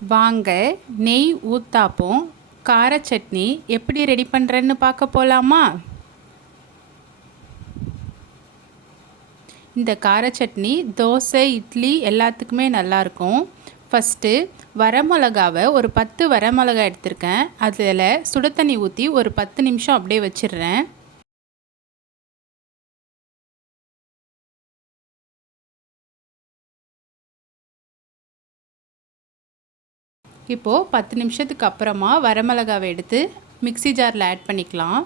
வாங்க நெய் ஊத்தாப்பம் கார சட்னி எப்படி ரெடி பண்ணுறேன்னு பார்க்க போகலாமா? இந்த கார சட்னி தோசை, இட்லி எல்லாத்துக்குமே நல்லாயிருக்கும். ஃபஸ்ட்டு வரமிளகாவை ஒரு 10 வரமிளகா எடுத்திருக்கேன். அதில் சுடு தண்ணி ஊற்றி ஒரு 10 நிமிஷம் அப்படியே வச்சிடுறேன். இப்போது 10 நிமிஷத்துக்கு அப்புறமா வரமிளகாவை எடுத்து மிக்ஸி ஜாரில் ஆட் பண்ணிக்கலாம்.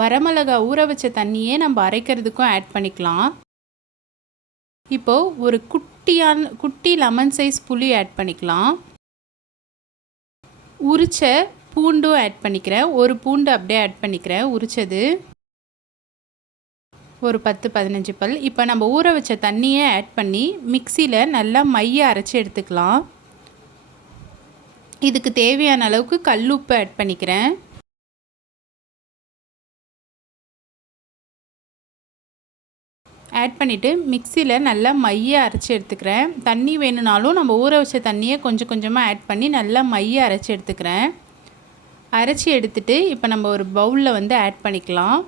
வரமிளகா ஊற வச்ச தண்ணியே நம்ம அரைக்கிறதுக்கும் ஆட் பண்ணிக்கலாம். இப்போது ஒரு குட்டி லெமன் சைஸ் புளி ஆட் பண்ணிக்கலாம். உரிச்ச பூண்டும் ஆட் பண்ணிக்கிறேன். ஒரு பூண்டு அப்படியே ஆட் பண்ணிக்கிறேன் உரிச்சது. ஒரு 10-15 பல். இப்போ நம்ம ஊற வச்ச தண்ணியை ஆட் பண்ணி மிக்சியில் நல்லா மைய அரைச்சி எடுத்துக்கலாம். இதுக்கு தேவையான அளவுக்கு கல்லுப்பு ஆட் பண்ணிக்கிறேன். ஆட் பண்ணிவிட்டு மிக்சியில் நல்லா மைய அரைச்சி எடுத்துக்கிறேன். தண்ணி வேணும்னாலும் நம்ம ஊற வச்ச தண்ணியை கொஞ்சம் கொஞ்சமாக ஆட் பண்ணி நல்லா மைய அரைச்சி எடுத்துக்கிறேன். அரைச்சி எடுத்துகிட்டு இப்போ நம்ம ஒரு பவுலில் ஆட் பண்ணிக்கலாம்.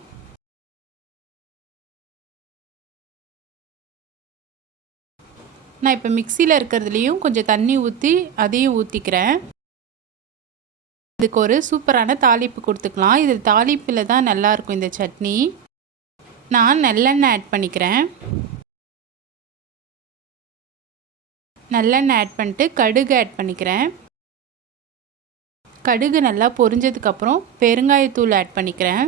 நான் இப்போ மிக்சியில் இருக்கிறதுலையும் கொஞ்சம் தண்ணி ஊற்றி அதையும் ஊற்றிக்கிறேன். இதுக்கு ஒரு சூப்பரான தாளிப்பு கொடுத்துக்கலாம். இது தாளிப்பில் தான் நல்லாயிருக்கும் இந்த சட்னி. நான் நல்லெண்ணெய் ஆட் பண்ணிக்கிறேன். நல்லெண்ணெய் ஆட் பண்ணிட்டு கடுகு ஆட் பண்ணிக்கிறேன். கடுகு நல்லா பொரிஞ்சதுக்கப்புறம் பெருங்காயத்தூள் ஆட் பண்ணிக்கிறேன்.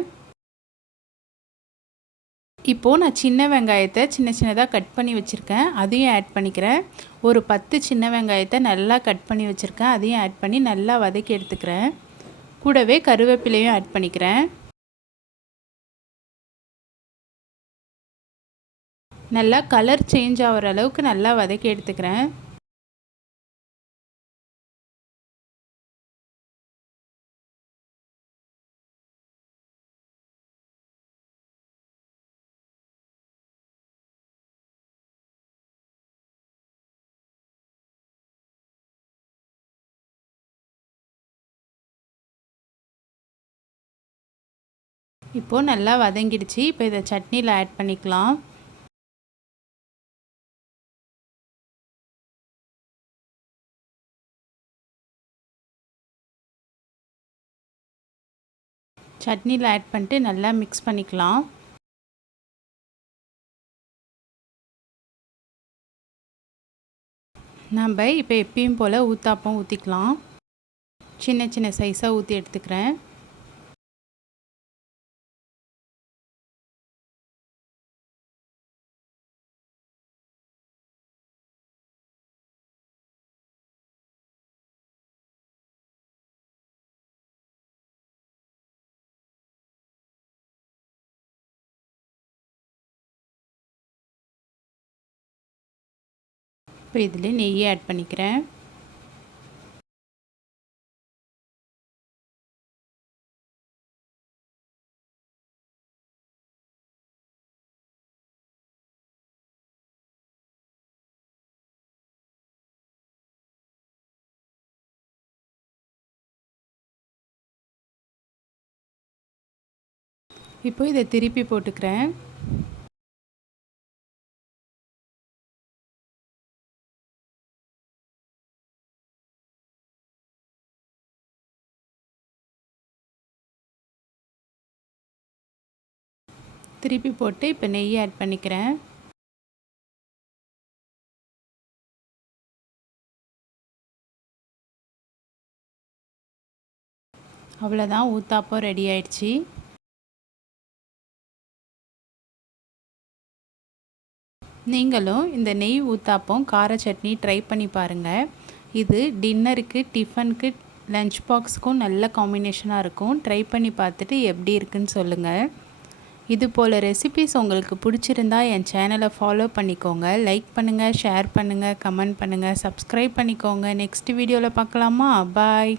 இப்போது நான் சின்ன வெங்காயத்தை சின்னதாக கட் பண்ணி வச்சுருக்கேன், அதையும் ஆட் பண்ணிக்கிறேன். ஒரு 10 சின்ன வெங்காயத்தை நல்லா கட் பண்ணி வச்சுருக்கேன், அதையும் ஆட் பண்ணி நல்லா வதக்கி எடுத்துக்கிறேன். கூடவே கருவேப்பிலையும் ஆட் பண்ணிக்கிறேன். நல்லா கலர் சேஞ்ச் ஆகிற அளவுக்கு நல்லா வதக்கி எடுத்துக்கிறேன். இப்போது நல்லா வதங்கிடுச்சு. இப்போ இதை சட்னியில் ஆட் பண்ணிக்கலாம். சட்னியில் ஆட் பண்ணிட்டு நல்லா மிக்ஸ் பண்ணிக்கலாம். நம்ம இப்போ எப்பயும் போல் ஊத்தாப்பம் ஊற்றிக்கலாம். சின்ன சைஸாக ஊற்றி எடுத்துக்கிறேன். இப்போ இதில் நெய்யை ஆட் பண்ணிக்கிறேன். இப்போ இதை திருப்பி போட்டுக்கிறேன். திருப்பி போட்டு இப்போ நெய் ஆட் பண்ணிக்கிறேன். அவ்வளோதான், ஊத்தாப்பம் ரெடி ஆயிடுச்சு. நீங்களும் இந்த நெய் ஊத்தாப்பம் கார சட்னி ட்ரை பண்ணி பாருங்கள். இது டின்னருக்கு, டிஃபனுக்கு, லஞ்ச் பாக்ஸுக்கும் நல்ல காம்பினேஷனாக இருக்கும். ட்ரை பண்ணி பார்த்துட்டு எப்படி இருக்குன்னு சொல்லுங்கள். இது போல் ரெசிபீஸ் உங்களுக்கு பிடிச்சிருந்தா என் சேனலை ஃபாலோ பண்ணிக்கோங்க. லைக் பண்ணுங்கள், ஷேர் பண்ணுங்கள், கமெண்ட் பண்ணுங்கள், சப்ஸ்கிரைப் பண்ணிக்கோங்க. நெக்ஸ்ட் வீடியோவில் பார்க்கலாமா? பாய்.